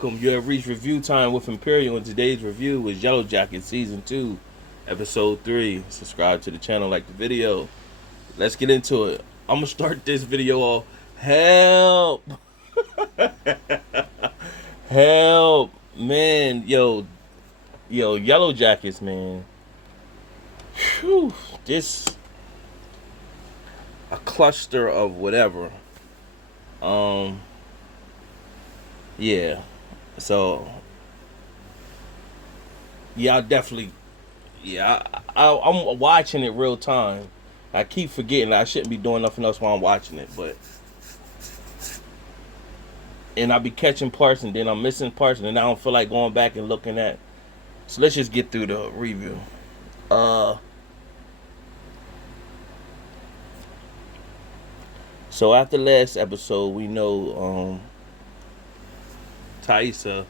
Welcome. You have reached review time with Imperial, and today's review is Yellowjackets Season 2, Episode 3. Subscribe to the channel, like the video. Let's get into it. I'm going to start this video off. Help! Help! Man, Yellowjackets, man. Whew, this a cluster of whatever. Yeah. So, yeah, I'm watching it real time. I keep forgetting I shouldn't be doing nothing else while I'm watching it, and I be catching parts and then I'm missing parts and then I don't feel like going back and looking at. So let's just get through the review. So after last episode, we know Taissa,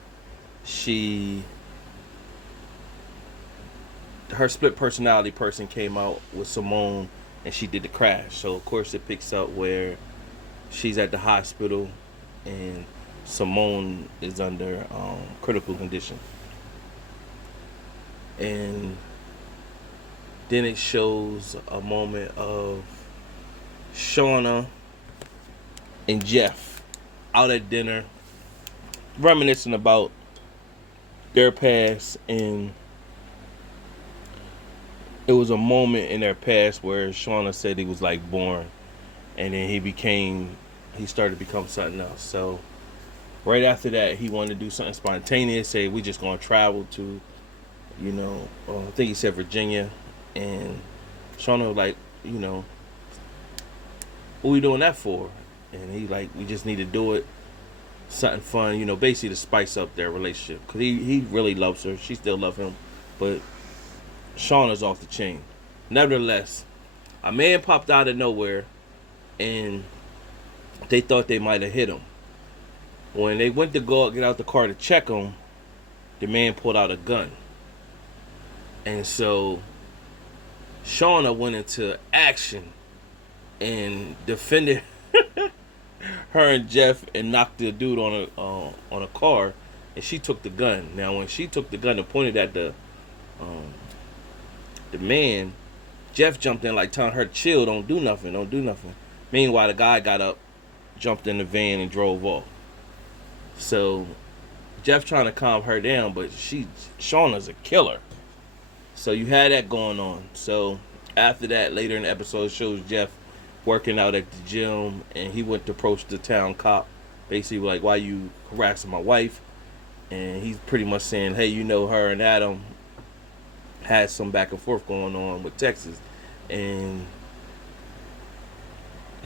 her split personality person came out with Simone and she did the crash. So of course it picks up where she's at the hospital and Simone is under critical condition. And then it shows a moment of Shauna and Jeff out at dinner reminiscing about their past, and it was a moment in their past where Shauna said he was like born and then he started to become something else. So right after that he wanted to do something spontaneous, say we just gonna travel to, I think he said Virginia, and Shauna was like, what we doing that for? And he like, we just need to do it, something fun, basically to spice up their relationship. Because he really loves her. She still loves him. But Shauna's off the chain. Nevertheless, a man popped out of nowhere and they thought they might have hit him. When they went to get out the car to check him, the man pulled out a gun. And so Shauna went into action and defended her and Jeff and knocked the dude on a car, and she took the gun. Now when she took the gun and pointed at the man, Jeff jumped in like telling her to chill, don't do nothing. Meanwhile the guy got up, jumped in the van and drove off. So Jeff trying to calm her down, but Shauna's a killer. So you had that going on. So after that, later in the episode, shows Jeff working out at the gym, and he went to approach the town cop, basically like, why you harassing my wife? And he's pretty much saying, hey, her and Adam had some back and forth going on with Texas, and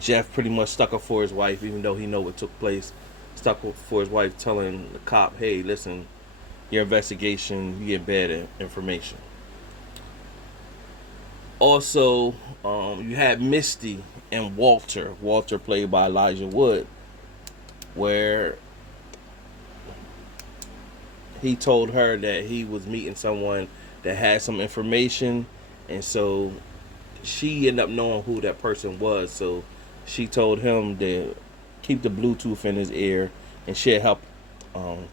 Jeff pretty much stuck up for his wife, even though he know what took place. Stuck up for his wife, telling the cop, hey, listen, your investigation, you get bad information. Also, you had Misty and Walter played by Elijah Wood, where he told her that he was meeting someone that had some information, and so she ended up knowing who that person was. So she told him to keep the Bluetooth in his ear, and she'd help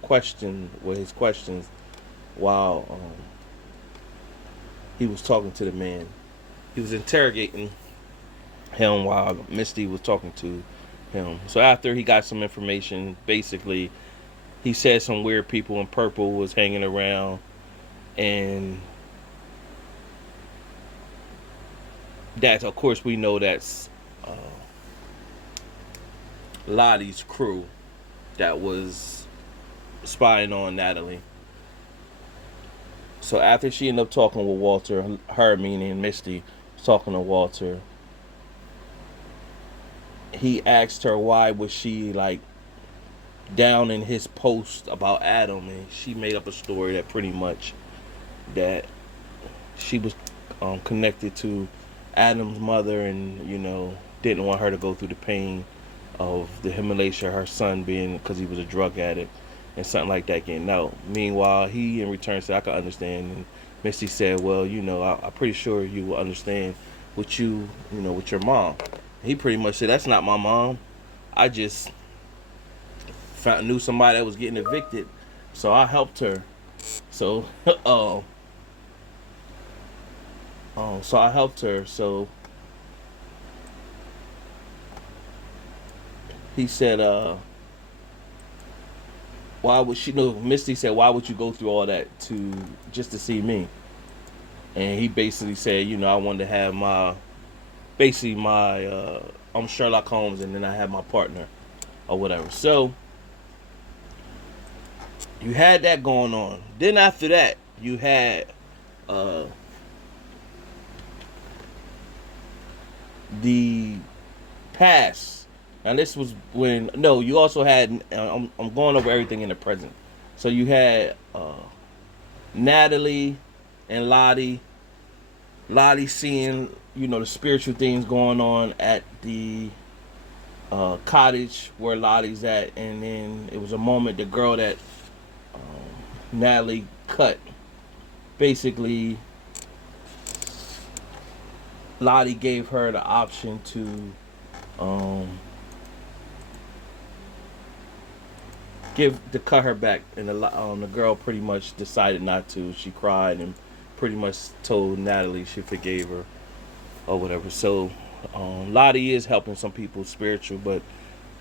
question with his questions while he was talking to the man. He was interrogating him while Misty was talking to him. So after he got some information, basically he said some weird people in purple was hanging around, and that, of course, we know that's Lottie's crew that was spying on Natalie. So after she ended up talking with Walter, her meaning Misty, was talking to Walter, he asked her why was she like down in his post about Adam, and she made up a story that pretty much that she was connected to Adam's mother, and didn't want her to go through the pain of the humiliation of her son being, because he was a drug addict and something like that, getting out. Meanwhile, he in return said, I can understand. And Misty said, well, I'm pretty sure you will understand with with your mom. He pretty much said, that's not my mom. I just knew somebody that was getting evicted So I helped her. So, so I helped her. So he said, why would she? No, Misty said, why would you go through all that to just to see me? And he basically said, I wanted to have basically my, I'm Sherlock Holmes, and then I have my partner or whatever. So you had that going on. Then after that, you had the past. Now this was when no, you also had. I'm going over everything in the present. So you had Natalie and Lottie. Lottie seeing the spiritual things going on at the cottage where Lottie's at, and then it was a moment the girl that Natalie cut. Basically, Lottie gave her the option to cut her back, and the girl pretty much decided not to. She cried and pretty much told Natalie she forgave her or whatever. So Lottie is helping some people spiritual, but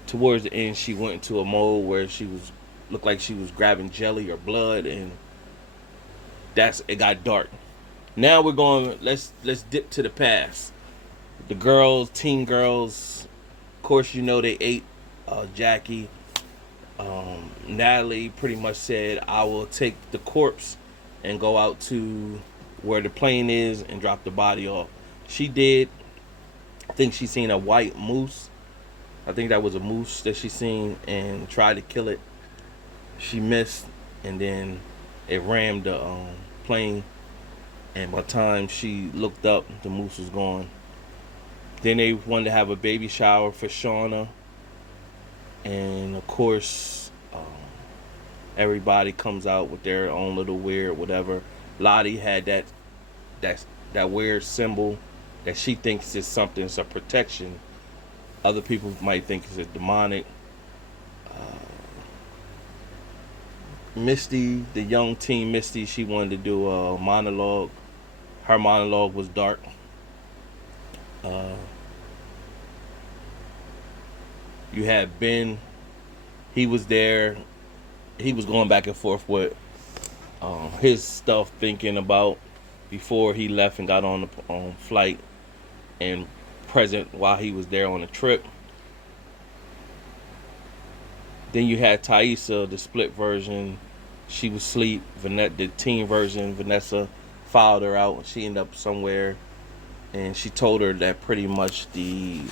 towards the end she went into a mode where she looked like she was grabbing jelly or blood, and it got dark. Now we're going. Let's dip to the past. The girls, teen girls, of course they ate Jackie. Natalie pretty much said, I will take the corpse and go out to where the plane is and drop the body off. She did. I think she seen a white moose. I think that was a moose that she seen, and tried to kill it. She missed, and then it rammed the plane, and by the time she looked up, the moose was gone. Then they wanted to have a baby shower for Shauna, and of course everybody comes out with their own little weird whatever. Lottie had that weird symbol that she thinks is something, it's a protection. Other people might think it's a demonic. Misty, the young teen Misty, she wanted to do a monologue. Her monologue was dark. You had Ben. He was there. He was going back and forth with his stuff, thinking about before he left and got on the flight, and present while he was there on the trip. Then you had Taissa, the split version. She was asleep. The teen version, Vanessa followed her out. She ended up somewhere, and she told her that pretty much the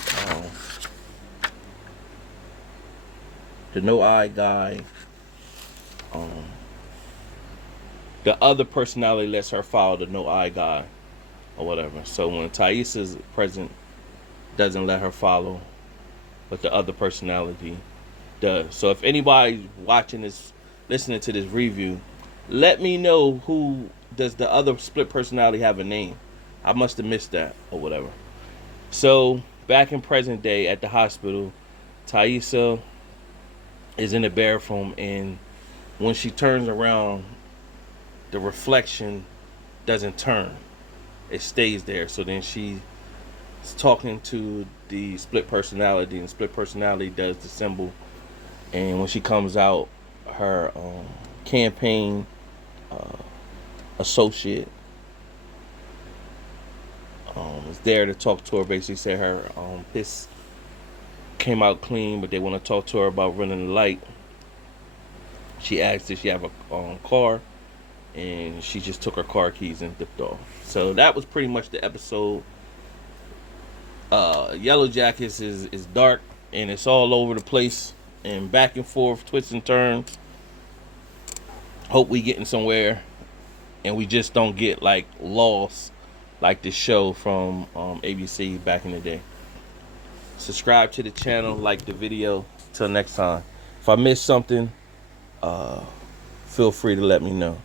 no eye guy, the other personality lets her follow the no eye guy or whatever. So when Taissa's present, doesn't let her follow, but the other personality does. So if anybody's watching this, listening to this review, let me know, who does the other split personality have a name? I must have missed that or whatever. So back in present day at the hospital, Taissa is in the bathroom, and when she turns around, the reflection doesn't turn. It stays there. So then she's talking to the split personality, and split personality does the symbol. And when she comes out, her campaign associate is there to talk to her. Basically said her piss came out clean, but they want to talk to her about running the light. She asked if she have a car, and she just took her car keys and dipped off. So that was pretty much the episode. Yellowjackets is dark, and it's all over the place and back and forth, twists and turns. Hope we getting somewhere, and we just don't get like lost like the show from ABC back in the day. Subscribe to the channel, like the video. Till next time. If I missed something, feel free to let me know.